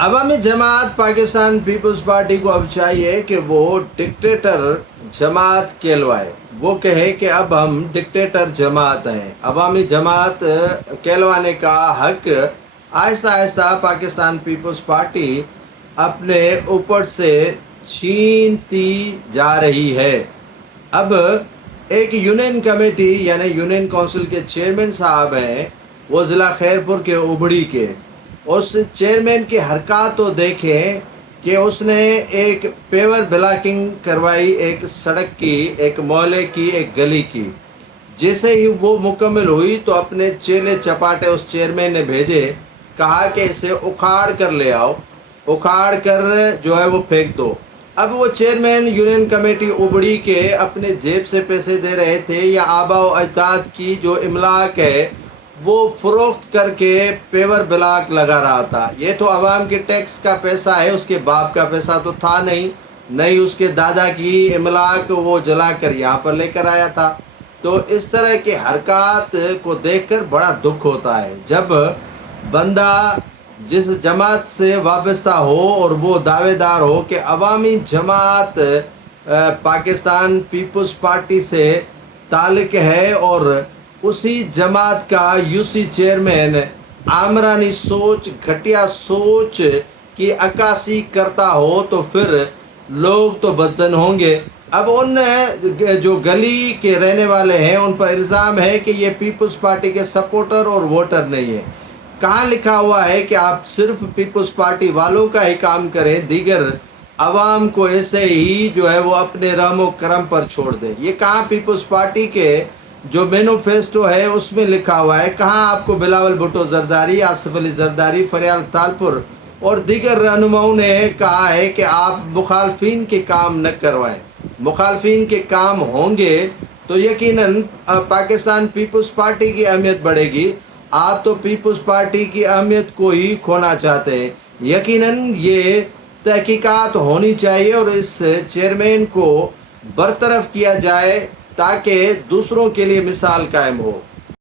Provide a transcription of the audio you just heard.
अवामी जमात Pakistan peoples party को अब चाहिए कि वो डिक्टेटर जमात कहलवाए। वो कहे कि अब हम डिक्टेटर जमात हैं। अवामी जमात कहलवाने का हक आहिस्ता आहिस्ता पाकिस्तान पीपल्स पार्टी अपने ऊपर से छीनती जा रही है। अब एक यूनियन कमेटी यानी यूनियन काउंसिल के चेयरमैन साहब हैं, वो ज़िला खैरपुर के उबड़ी के। उस चेयरमैन की हरकत तो देखें कि उसने एक पेवर ब्लॉकिंग करवाई, एक सड़क की, एक मोहल्ले की, एक गली की। जैसे ही वो मुकम्मल हुई तो अपने चेले चपाटे उस चेयरमैन ने भेजे, कहा कि इसे उखाड़ कर ले आओ, उखाड़ कर जो है वो फेंक दो। अब वो चेयरमैन यूनियन कमेटी उबड़ी के अपने जेब से पैसे दे रहे थे या आबा व अजदाद की जो इमलाक है वो फरोख्त करके पेवर ब्लॉक लगा रहा था। ये तो आवाम के टैक्स का पैसा है, उसके बाप का पैसा तो था नहीं उसके दादा की इमलाक वो जला कर यहाँ पर लेकर आया था। तो इस तरह की हरकत को देखकर बड़ा दुख होता है जब बंदा जिस जमात से वाबस्ता हो और वो दावेदार हो कि अवामी जमात पाकिस्तान पीपल्स पार्टी से ताल्लुक़ है और उसी जमात का यूसी चेयरमैन आमरानी सोच, घटिया सोच की अक्कासी करता हो तो फिर लोग तो बदजन होंगे। अब उन जो गली के रहने वाले हैं उन पर इल्ज़ाम है कि ये पीपल्स पार्टी के सपोर्टर और वोटर नहीं है। कहाँ लिखा हुआ है कि आप सिर्फ पीपल्स पार्टी वालों का ही काम करें, दीगर अवाम को ऐसे ही जो है वो अपने रहमो करम पर छोड़ दें? ये कहाँ पीपल्स पार्टी के जो मैनिफेस्टो है उसमें लिखा हुआ है? कहाँ आपको बिलावल भुट्टो जरदारी, आसिफ अली जरदारी, फरियाल तालपुर और दीगर रहनुमाओं ने कहा है कि आप मुखालफिन के काम न करवाएं? मुखालफिन के काम होंगे तो यकीनन पाकिस्तान पीपल्स पार्टी की अहमियत बढ़ेगी। आप तो पीपल्स पार्टी की अहमियत को ही खोना चाहते हैं। यकीनन ये तहकीकात होनी चाहिए और इस चेयरमैन को बरतरफ किया जाए ताकि दूसरों के लिए मिसाल कायम हो।